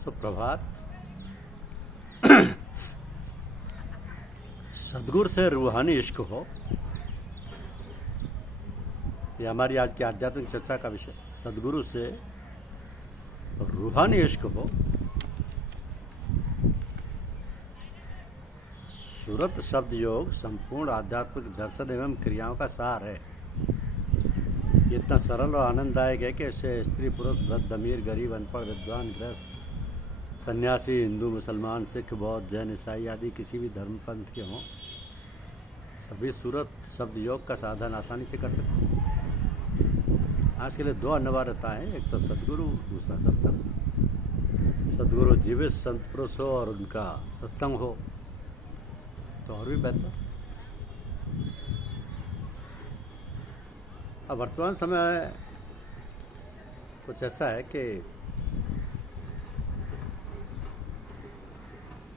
सुप्रभात। सद्गुरु से रूहानी इश्क हो, ये हमारी आज की आध्यात्मिक चर्चा का विषय। सद्गुरु से रूहानी इश्क हो, सूरत शब्द योग संपूर्ण आध्यात्मिक दर्शन एवं क्रियाओं का सार है। ये इतना सरल और आनंददायक है कि इससे स्त्री पुरुष वृद्ध अमीर गरीब अनपढ़ विद्वान गृहस्थ सन्यासी हिंदू मुसलमान सिख बौद्ध जैन ईसाई आदि किसी भी धर्म पंथ के हों, सभी सूरत शब्द योग का साधन आसानी से कर सकते हैं। आज के लिए दो अनिवार्यताएं, एक तो सद्गुरु, दूसरा सत्संग। सद्गुरु जीवित संत पुरुष हो और उनका सत्संग हो तो और भी बेहतर। अब वर्तमान समय कुछ ऐसा है कि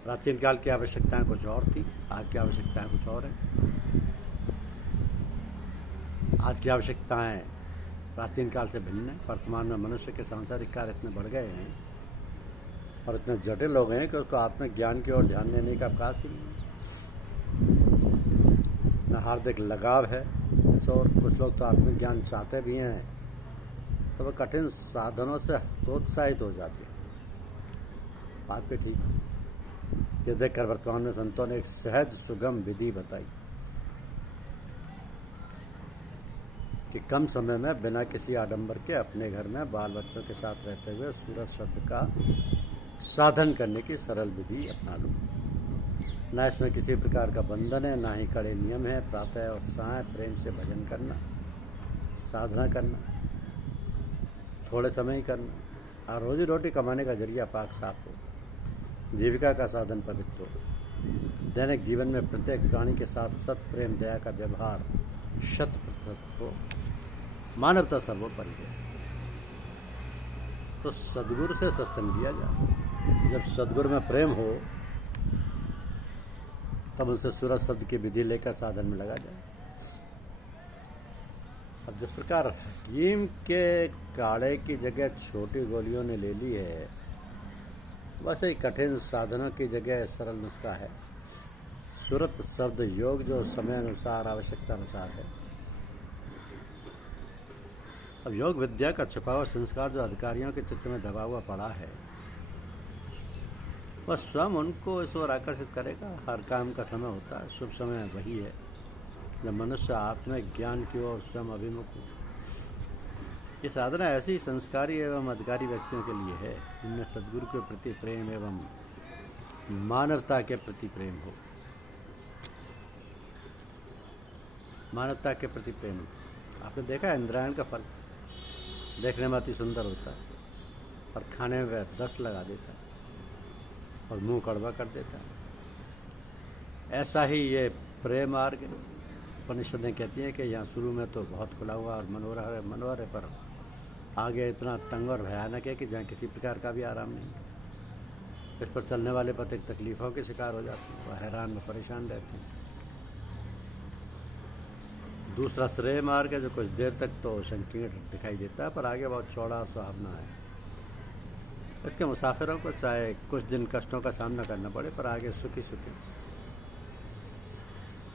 प्राचीन काल की आवश्यकताएं कुछ और थी, आज की आवश्यकताएं कुछ और हैं। आज की आवश्यकताएं प्राचीन काल से भिन्न है। वर्तमान में मनुष्य के सांसारिक कार्य इतने बढ़ गए हैं और इतने जटिल हो गए हैं कि उसको आत्मिक ज्ञान की ओर ध्यान देने का अवकाश ही नहीं, न हार्दिक लगाव है। और कुछ लोग तो आत्मिक ज्ञान चाहते भी हैं तो वह कठिन साधनों से हतोत्साहित हो जाते हैं। बात भी ठीक है। ये देखकर वर्तमान में संतों ने एक सहज सुगम विधि बताई कि कम समय में बिना किसी आडंबर के अपने घर में बाल बच्चों के साथ रहते हुए सूरज शब्द का साधन करने की सरल विधि अपना लो। ना इसमें किसी प्रकार का बंधन है, ना ही कड़े नियम है। प्रातः और साय प्रेम से भजन करना, साधना करना, थोड़े समय ही करना, और रोजी रोटी कमाने का जरिया पाक साफ हो, जीविका का साधन पवित्र हो, दैनिक जीवन में प्रत्येक प्राणी के साथ सत प्रेम दया का व्यवहार 100% हो, मानवता सर्वोपरि है। तो सद्गुरु से सत्संग किया जाए। जब सद्गुरु में प्रेम हो तब उनसे सूरज शब्द की विधि लेकर साधन में लगा जाए। अब जिस प्रकार हकीम के काढ़े की जगह छोटी गोलियों ने ले ली है, वैसे ही कठिन साधनों की जगह सरल नुस्खा है सूरत शब्द योग, जो समय अनुसार आवश्यकता अनुसार है। अब योग विद्या का छुपा हुआ संस्कार जो अधिकारियों के चित्त में दबा हुआ पड़ा है, वह स्वयं उनको इस ओर आकर्षित करेगा। हर काम का समय होता है, शुभ समय वही है जब मनुष्य आत्मिक ज्ञान की ओर स्वयं अभिमुख हो। ये साधना ऐसी संस्कारी एवं अधिकारी व्यक्तियों के लिए है जिनमें सद्गुरु के प्रति प्रेम एवं मानवता के प्रति प्रेम हो। मानवता के प्रति प्रेम। आपने देखा है इंद्रायण का फल देखने में अति सुंदर होता है और खाने में दस्त लगा देता है और मुंह कड़वा कर देता है। ऐसा ही ये प्रेम मार्ग। उपनिषदें कहती हैं कि यहाँ शुरू में तो बहुत खुला हुआ और मनोहर है, पर आगे इतना तंग और भयानक है कि जहाँ किसी प्रकार का भी आराम नहीं। इस पर चलने वाले पथिक तकलीफों के शिकार हो जाते हैं, वह हैरान व परेशान रहते हैं। दूसरा श्रेय मार्ग है जो कुछ देर तक तो संकीर्ण दिखाई देता है, पर आगे बहुत चौड़ा और सुहावना है। इसके मुसाफिरों को चाहे कुछ दिन कष्टों का सामना करना पड़े, पर आगे सुखी सुखी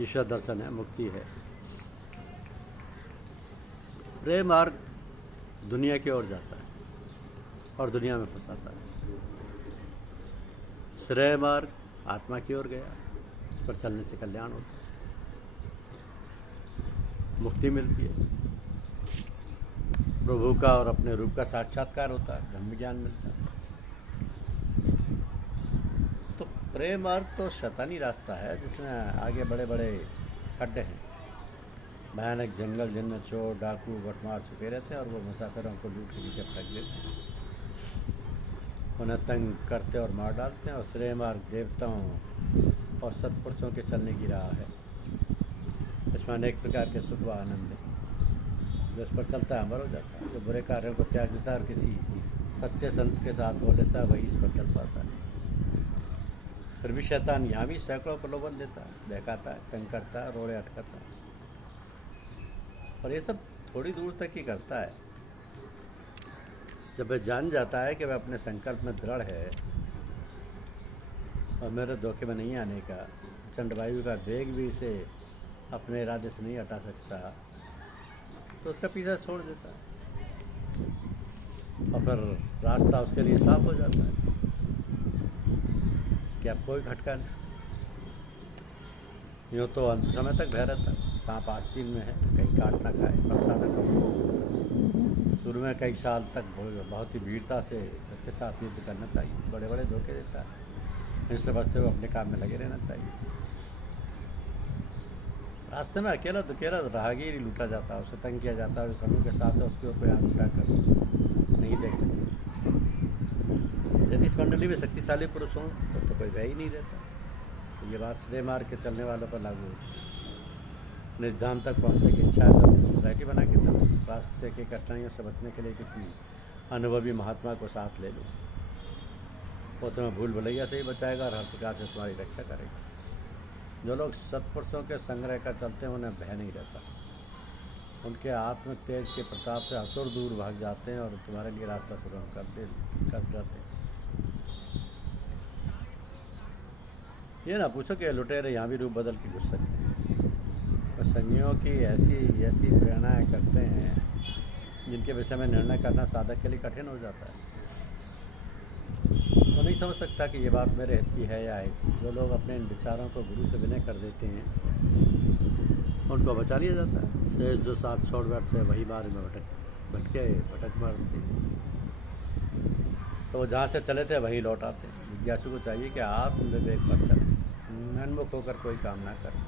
ईश्वर दर्शन है, मुक्ति है। प्रेम मार्ग दुनिया की ओर जाता है और दुनिया में फंसाता है। श्रेय मार्ग आत्मा की ओर गया, इस पर चलने से कल्याण होता है, मुक्ति मिलती है, प्रभु का और अपने रूप का साक्षात्कार होता है, ब्रह्म ज्ञान मिलता है। तो प्रेम मार्ग तो शैतानी रास्ता है जिसमें आगे बड़े बड़े खड्डे हैं, भयानक जंगल जिनमें चोर डाकू बटमार छुपे रहते हैं और वो मुसाफिरों को लूट के पीछे फेंक देते हैं, उन्हें तंग करते और मार डालते हैं। और श्रेय मार्ग देवताओं और सत्पुरुषों के चलने की राह है। इसमें अनेक प्रकार के सुख व आनंद है। जो इस पर चलता है अमर हो जाता है, जो बुरे कार्यों को त्याग देता है और किसी सच्चे संत के साथ हो लेता है, वही इस पर चल पाता है। फिर भी शैतान यहाँ भी सैकड़ों प्रलोभन देता है, बहकाता है, तंग करता है, रोड़े अटकाता है, और ये सब थोड़ी दूर तक ही करता है। जब वह जान जाता है कि वह अपने संकल्प में दृढ़ है और मेरे धोखे में नहीं आने का, चंडवायु का वेग भी इसे अपने इरादे से नहीं हटा सकता, तो उसका पीछा छोड़ देता है और फिर रास्ता उसके लिए साफ हो जाता है कि अब कोई खटका नहीं। यूँ तो अंत समय तक भय रहता है, सांप आस्तीन में है, कहीं काट ना खाए। पर साधक को शुरू में कई साल तक बहुत ही वीरता से उसके साथ युद्ध करना चाहिए। बड़े बड़े धोखे देता है, इससे बचते हुए अपने काम में लगे रहना चाहिए। रास्ते में अकेला राहगीर ही लूटा जाता है, उसे तंग किया जाता है, समूह के साथ है उसके ऊपर आंख उठाकर नहीं देख सकते। यदि इस मंडली में शक्तिशाली पुरुष हों तो कोई भय ही नहीं रहता। तो ये बात श्रेय मार्ग के चलने वालों पर लागू होती है। निर्धाम तक पहुंचने की इच्छा है तो अपनी सोसाइटी बना के चलो। रास्ते की कठिनाइयों से बचने के लिए किसी अनुभवी महात्मा को साथ ले लो, वो तुम्हें भूल भुलैया से ही बचाएगा और हर प्रकार से तुम्हारी रक्षा करेगा। जो लोग सत्पुरुषों के संग्रह कर चलते हैं उन्हें भय नहीं रहता। उनके आत्मिक तेज के प्रताप से असुर दूर भाग जाते हैं और तुम्हारे लिए रास्ता सुगम कर जाते हैं। ये ना पूछो कि लुटेरे यहाँ भी रूप बदल के घुस सकते हैं। और संगियों की ऐसी प्रेरणाएँ करते हैं जिनके विषय में निर्णय करना साधक के लिए कठिन हो जाता है। तो नहीं समझ सकता कि ये बात मेरे हित की है या हित की। जो लोग अपने इन विचारों को गुरु से विनय कर देते हैं उनको बचा लिया जाता है। शेष जो साथ छोड़ बैठते हैं वही मार्ग में भटक मारते हैं, तो वो जहाँ से चले थे वहीं लौट आते हैं। जिज्ञासु को चाहिए कि आत्मविवेक पर चले, मनमुख होकर कोई काम ना करे।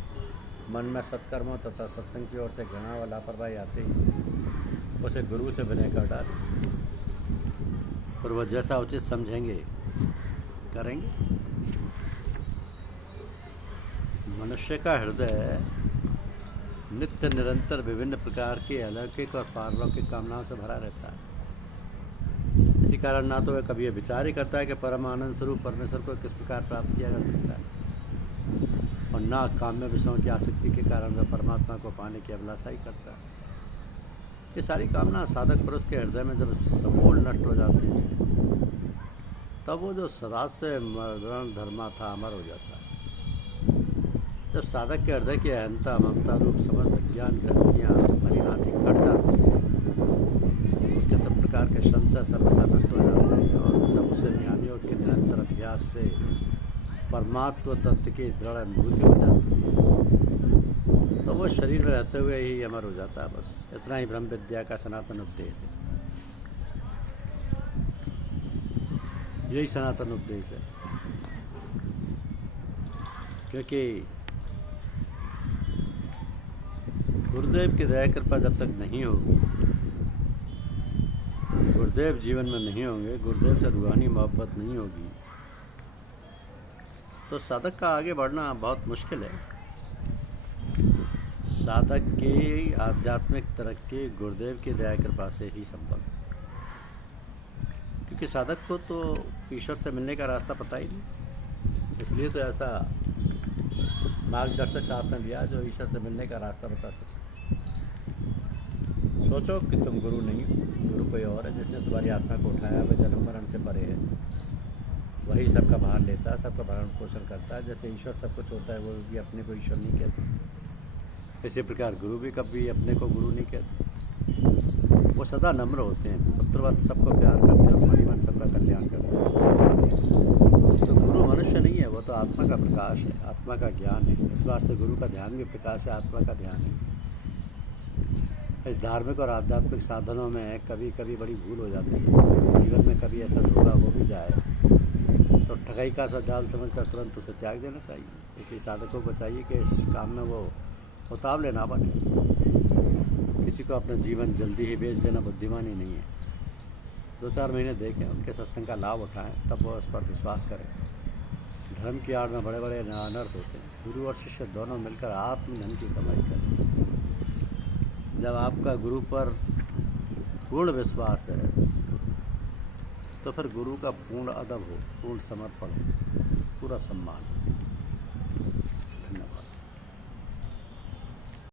मन में सत्कर्मों तथा सत्संग की ओर से घृणा व लापरवाही आते ही उसे गुरु से विनय कर डाले और वह जैसा उचित समझेंगे करेंगे। मनुष्य का हृदय नित्य निरंतर विभिन्न प्रकार के अलौकिक और पारलौकिक कामनाओं से भरा रहता है। इसी कारण ना तो वह कभी यह विचार ही करता है कि परम आनंद स्वरूप परमेश्वर को किस प्रकार प्राप्त किया जा सकता है, और ना काम्य विषयों की आसक्ति के कारण वह परमात्मा को पाने की अभिलाषा ही करता है। ये सारी कामना साधक पुरुष के हृदय में जब समूल नष्ट हो जाती है तब वो जो सदा से मरण धर्मा था अमर हो जाता है। जब साधक के हृदय की अहंता ममता रूप समस्त ज्ञान ग्रंथियाँ परिणाति घट जाती हैं, उसके सब प्रकार के संशय सर्वथा नष्ट हो जाते हैं और जब उसे ध्यान योग के निरंतर अभ्यास से परमात्म तत्व की दृढ़ अनुभूति हो जाती है तो वो शरीर में रहते हुए ही अमर हो जाता है। बस इतना ही ब्रह्म विद्या का सनातन उपदेश है। यही सनातन उपदेश है, क्योंकि गुरुदेव की दया कृपा जब तक नहीं होगी, गुरुदेव जीवन में नहीं होंगे, गुरुदेव से रूहानी मोहब्बत नहीं होगी, तो साधक का आगे बढ़ना बहुत मुश्किल है। साधक की आध्यात्मिक तरक्की गुरुदेव की दया कृपा से ही संभव है, क्योंकि साधक को तो ईश्वर से मिलने का रास्ता पता ही नहीं। इसलिए तो ऐसा मार्गदर्शक साथ में दिया जो ईश्वर से मिलने का रास्ता बता सके। सोचो कि तुम गुरु नहीं, गुरु कोई और है जिसने तुम्हारी आत्मा को उठाया, वह जन्म मरण से परे है। वही सबका भार लेता है, सबका भरण पोषण करता है। जैसे ईश्वर सब कुछ होता है, वो भी अपने को ईश्वर नहीं कहते। इसी प्रकार गुरु भी कभी अपने को गुरु नहीं कहते। वो सदा नम्र होते हैं, पुत्रवत सबको प्यार करते हैं और मणिमन सबका कल्याण करते हैं। तो गुरु मनुष्य नहीं है, वो तो आत्मा का प्रकाश है, आत्मा का ज्ञान है। इस वास्ते गुरु का ध्यान भी प्रकाश है, आत्मा का ध्यान है। इस धार्मिक और आध्यात्मिक साधनों में कभी कभी बड़ी भूल हो जाती है। जीवन में कभी ऐसा धोखा हो भी जाए तो ठगाई का सा जाल समझकर तुरंत उसे त्याग देना चाहिए। इसलिए साधकों को चाहिए कि इस काम में वो उतावले ना बने। किसी को अपना जीवन जल्दी ही बेच देना बुद्धिमानी नहीं है। 2-4 महीने देखें, उनके सत्संग का लाभ उठाएं, तब वो उस पर विश्वास करें। धर्म की आड़ में बड़े बड़े अनर्थ होते हैं। गुरु और शिष्य दोनों मिलकर आत्मधन की कमाई करें। जब आपका गुरु पर पूर्ण विश्वास है तो फिर गुरु का पूर्ण अदब हो, पूर्ण समर्पण हो, पूरा सम्मान हो।